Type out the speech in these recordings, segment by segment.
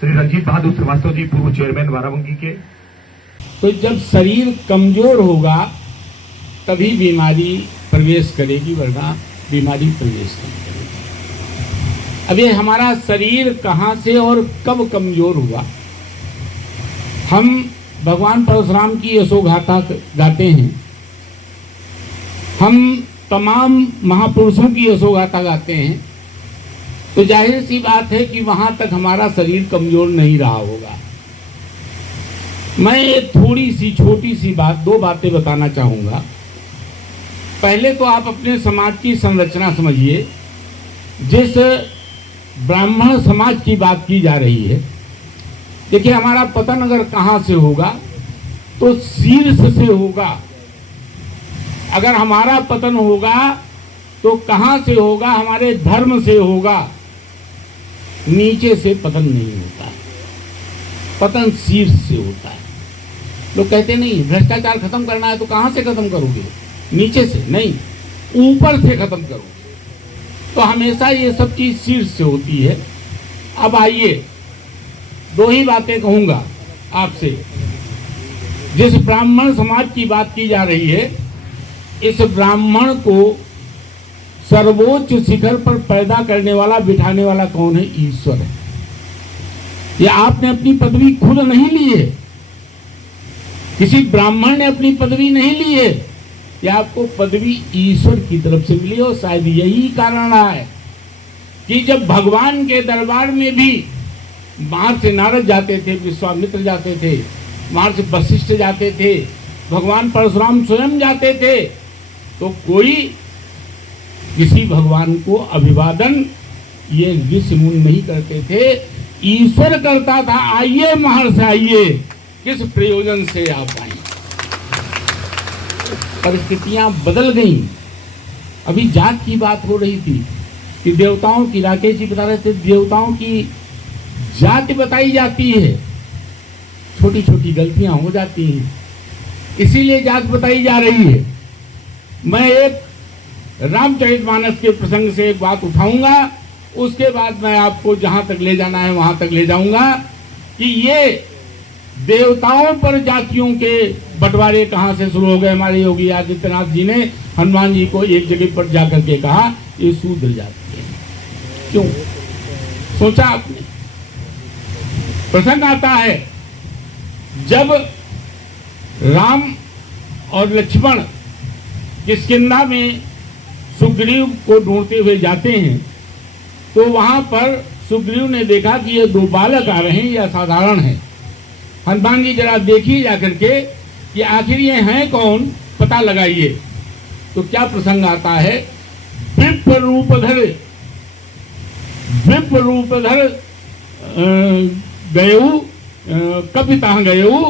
श्री रंजीत बहादुर श्रीवास्तव जी, पूर्व चेयरमैन बाराबंकी के। तो जब शरीर कमजोर होगा तभी बीमारी प्रवेश करेगी, वरना बीमारी प्रवेश नहीं करेगी। अब ये हमारा शरीर कहाँ से और कब कमजोर हुआ? हम भगवान परशुराम की यशोगाथा गाते हैं, हम तमाम महापुरुषों की यशोगाथा गाते हैं, तो जाहिर सी बात है कि वहां तक हमारा शरीर कमजोर नहीं रहा होगा। मैं एक थोड़ी सी छोटी सी बात, दो बातें बताना चाहूंगा। पहले तो आप अपने समाज की संरचना समझिए। जिस ब्राह्मण समाज की बात की जा रही है, देखिए हमारा पतन अगर कहाँ से होगा तो शीर्ष से होगा। अगर हमारा पतन होगा तो कहाँ से होगा? हमारे धर्म से होगा। नीचे से पतन नहीं होता, पतन शीर्ष से होता है। लोग कहते नहीं भ्रष्टाचार खत्म करना है तो कहाँ से खत्म करोगे? नीचे से नहीं, ऊपर से खत्म करोगे। तो हमेशा ये सब चीज शीर्ष से होती है। अब आइए, दो ही बातें कहूंगा आपसे। जिस ब्राह्मण समाज की बात की जा रही है, इस ब्राह्मण को सर्वोच्च शिखर पर पैदा करने वाला, बिठाने वाला कौन है? ईश्वर है। ये आपने अपनी पदवी खुद नहीं ली है, किसी ब्राह्मण ने अपनी पदवी नहीं ली है। ये आपको पदवी ईश्वर की तरफ से मिली। और शायद यही कारण रहा है कि जब भगवान के दरबार में भी बाहर से नारद जाते थे, विश्वामित्र जाते थे, बाहर से वशिष्ठ जाते थे, भगवान परशुराम स्वयं जाते थे, तो कोई किसी भगवान को अभिवादन ये ऋषि मुनि नहीं करते थे, ईश्वर करता था। आइए महर्षि आइए, किस प्रयोजन से आप आए? परिस्थितियां बदल गई। अभी जात की बात हो रही थी कि देवताओं की, राकेश जी बता रहे थे, देवताओं की जाति बताई जाती है, छोटी छोटी गलतियां हो जाती हैं, इसीलिए जात बताई जा रही है। मैं एक रामचरितमानस के प्रसंग से एक बात उठाऊंगा, उसके बाद मैं आपको जहां तक ले जाना है वहां तक ले जाऊंगा कि ये देवताओं पर जातियों के बंटवारे कहां से शुरू हो गए। हमारे योगी आदित्यनाथ जी ने हनुमान जी को एक जगह पर जाकर के कहा, ये शूद्र जाति है। क्यों सोचा आपने? प्रसंग आता है जब राम और लक्ष्मण किष्किंधा में सुग्रीव को ढूंढते हुए जाते हैं, तो वहां पर सुग्रीव ने देखा कि ये दो बालक आ रहे हैं, ये असाधारण है। हनुमान जी जरा देखिए जाकर के कि आखिर ये हैं कौन, पता लगाइए। तो क्या प्रसंग आता है? विप्र रूपधर गयऊ कपिता गयऊ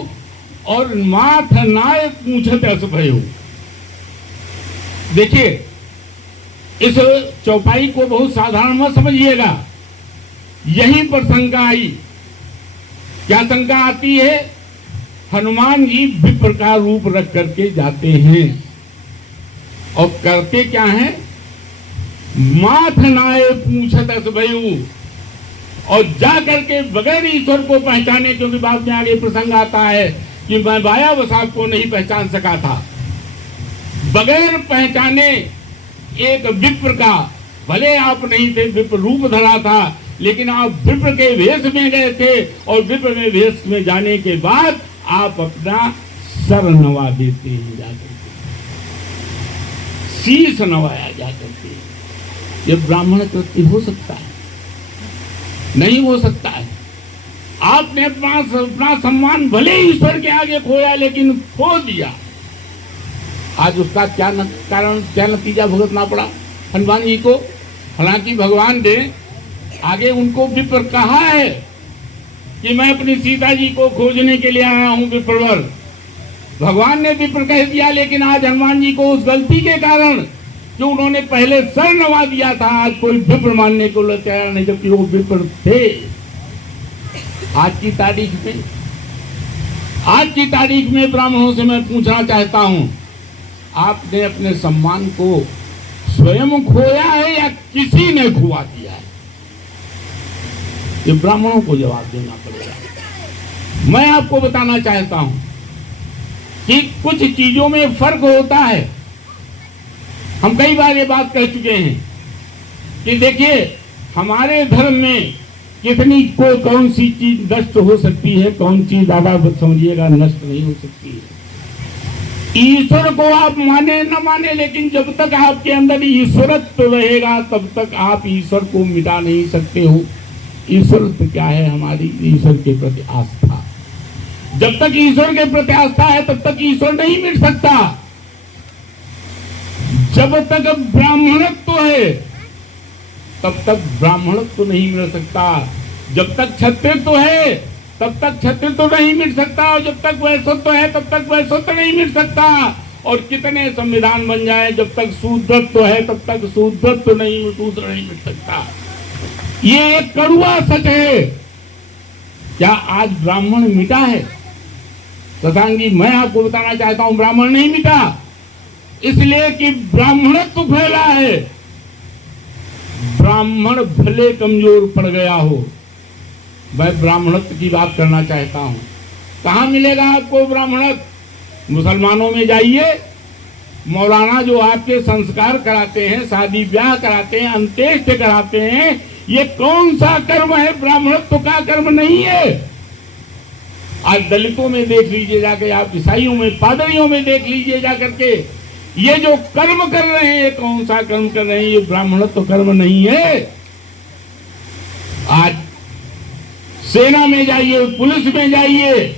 और माथ नाय पूछत अस भयऊ। देखिए, इस चौपाई को बहुत साधारण मत समझिएगा। यहीं पर शंका आई। क्या शंका आती है? हनुमान जी विप्र का रूप रख करके जाते हैं और करते क्या हैं? माथ नाय पूछत अस भयऊ, और जा करके बगैर ईश्वर को पहचाने, क्योंकि बाद में आगे प्रसंग आता है कि मैं मायावश को नहीं पहचान सका था, बगैर पहचाने एक विप्र का, भले आप नहीं थे, विप्र रूप धरा था, लेकिन आप विप्र के वेश में गए थे, और विप्र में वेश में जाने के बाद आप अपना सर नवा देते हैं, जाकर शीश नवाया जाकर के। ये ब्राह्मण कृत्य हो सकता है? नहीं हो सकता है। आपने अपना सम्मान भले ईश्वर के आगे खोया, लेकिन खो दिया। आज उसका क्या कारण, क्या नतीजा भुगतना पड़ा हनुमान जी को? हालांकि भगवान ने आगे उनको विप्र कहा है कि मैं अपनी सीता जी को खोजने के लिए आया हूं विप्रवर। भगवान ने विप्र कह दिया, लेकिन आज हनुमान जी को उस गलती के कारण जो उन्होंने पहले सर नवा दिया था, आज कोई विप्र मानने को तैयार नहीं, जबकि वो विप्र थे। आज की तारीख में ब्राह्मणों से मैं पूछना चाहता हूं, आपने अपने सम्मान को स्वयं खोया है या किसी ने खुआ दिया है? ये ब्राह्मणों को जवाब देना पड़ेगा। मैं आपको बताना चाहता हूं कि कुछ चीजों में फर्क होता है। हम कई बार ये बात कह चुके हैं कि देखिए हमारे धर्म में कितनी कौन सी चीज नष्ट हो सकती है, कौन सी ज्यादा समझिएगा नष्ट नहीं हो सकती है। ईश्वर को आप माने न माने, लेकिन जब तक आपके अंदर ईश्वरत्व रहेगा तब तक आप ईश्वर को मिटा नहीं सकते हो। ईश्वरत्व क्या है? हमारी ईश्वर के प्रति आस्था। जब तक ईश्वर के प्रति आस्था है तब तक ईश्वर नहीं मिट सकता। जब तक ब्राह्मणत्व है तब तक ब्राह्मणत्व नहीं मिल सकता। जब तक क्षत्रियत्व है तब तक क्षत्रियत्व नहीं मिट सकता, और जब तक वैश्यत्व है तब तक वैश्यत्व नहीं मिट सकता। और कितने संविधान बन जाए, जब तक शूद्रत्व है तब तक शूद्रत्व नहीं, शूद्र नहीं मिट सकता। ये एक कड़वा सच है। क्या आज ब्राह्मण मिटा है? शशांक जी, मैं आपको बताना चाहता हूं ब्राह्मण नहीं मिटा, इसलिए कि ब्राह्मणत्व फैला है। ब्राह्मण भले कमजोर पड़ गया हो, मैं ब्राह्मणत्व की बात करना चाहता हूं। कहां मिलेगा आपको ब्राह्मणत्व? मुसलमानों में जाइए, मौलाना जो आपके संस्कार कराते हैं, शादी ब्याह कराते हैं, अंत्येष्टि कराते हैं, ये कौन सा कर्म है? ब्राह्मणत्व का कर्म नहीं है। आज दलितों में देख लीजिए जाके, आप ईसाइयों में, पादरियों में देख लीजिए जाकर के, ये जो कर्म कर रहे हैं, ये कौन सा कर्म कर रहे हैं? ये ब्राह्मणत्व कर्म नहीं है। आज सेना में जाइए, पुलिस में जाइए,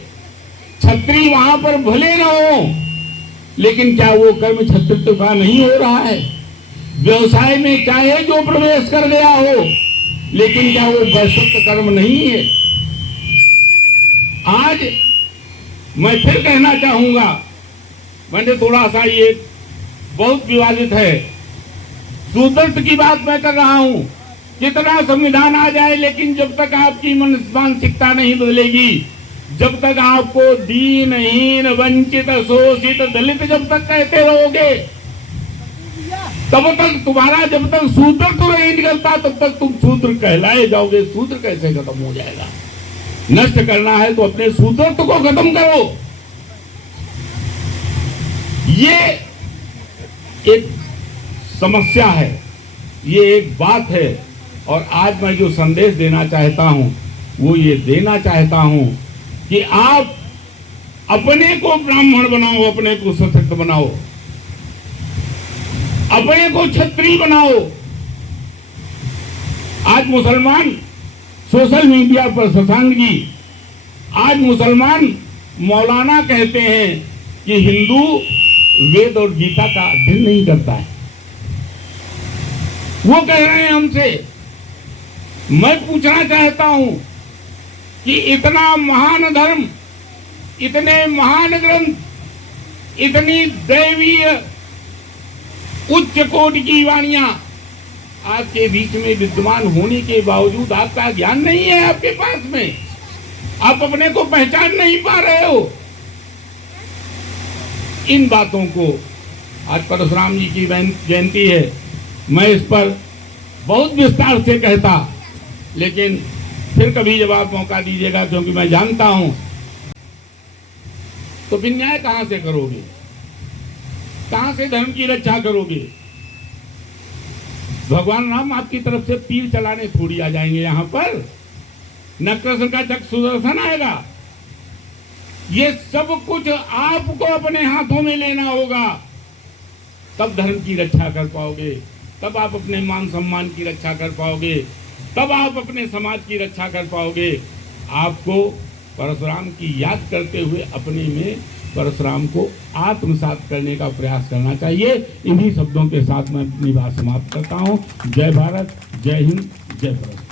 छत्री वहां पर भले न हो, लेकिन क्या वो कर्म छत्रित्व का नहीं हो रहा है? व्यवसाय में चाहे जो प्रवेश कर गया हो, लेकिन क्या वो वैश्यत्व कर्म नहीं है? आज मैं फिर कहना चाहूंगा, मैंने थोड़ा सा ये बहुत विवादित है, शूद्रत्व की बात मैं कर रहा हूं। कितना संविधान आ जाए, लेकिन जब तक आपकी मानसिकता नहीं बदलेगी, जब तक आपको दीनहीन, वंचित, शोषित, दलित जब तक कहते रहोगे, तब तक तुम्हारा, जब तक शूद्रत्व नहीं निकलता तब तक तुम शूद्र कहलाए जाओगे। शूद्र कैसे खत्म हो जाएगा? नष्ट करना है तो अपने शूद्रत्व को खत्म करो। ये एक समस्या है, ये एक बात है। और आज मैं जो संदेश देना चाहता हूं वो ये देना चाहता हूं कि आप अपने को ब्राह्मण बनाओ, अपने को सशक्त बनाओ, अपने को क्षत्रिय बनाओ। आज मुसलमान सोशल मीडिया पर, शशांक जी, आज मुसलमान मौलाना कहते हैं कि हिंदू वेद और गीता का अध्ययन नहीं करता है। वो कह रहे हैं हमसे। मैं पूछना चाहता हूं कि इतना महान धर्म, इतने महान ग्रंथ, इतनी दैवीय उच्च कोटि की वाणियां आपके बीच में विद्यमान होने के बावजूद आपका ज्ञान नहीं है आपके पास में, आप अपने को पहचान नहीं पा रहे हो। इन बातों को, आज परशुराम जी की जयंती है, मैं इस पर बहुत विस्तार से कहता, लेकिन फिर कभी जब आप मौका दीजिएगा, क्योंकि मैं जानता हूं तो फिर न्याय कहां से करोगे? कहां से धर्म की रक्षा करोगे? भगवान राम आपकी तरफ से तीर चलाने थोड़ी आ जाएंगे यहां पर, न कृष्ण का चक्र सुदर्शन आएगा। ये सब कुछ आपको अपने हाथों में लेना होगा, तब धर्म की रक्षा कर पाओगे, तब आप अपने मान सम्मान की रक्षा कर पाओगे, तब आप अपने समाज की रक्षा कर पाओगे। आपको परशुराम की याद करते हुए अपने में परशुराम को आत्मसात करने का प्रयास करना चाहिए। इन्हीं शब्दों के साथ मैं अपनी बात समाप्त करता हूँ। जय भारत, जय हिंद, जय भारत।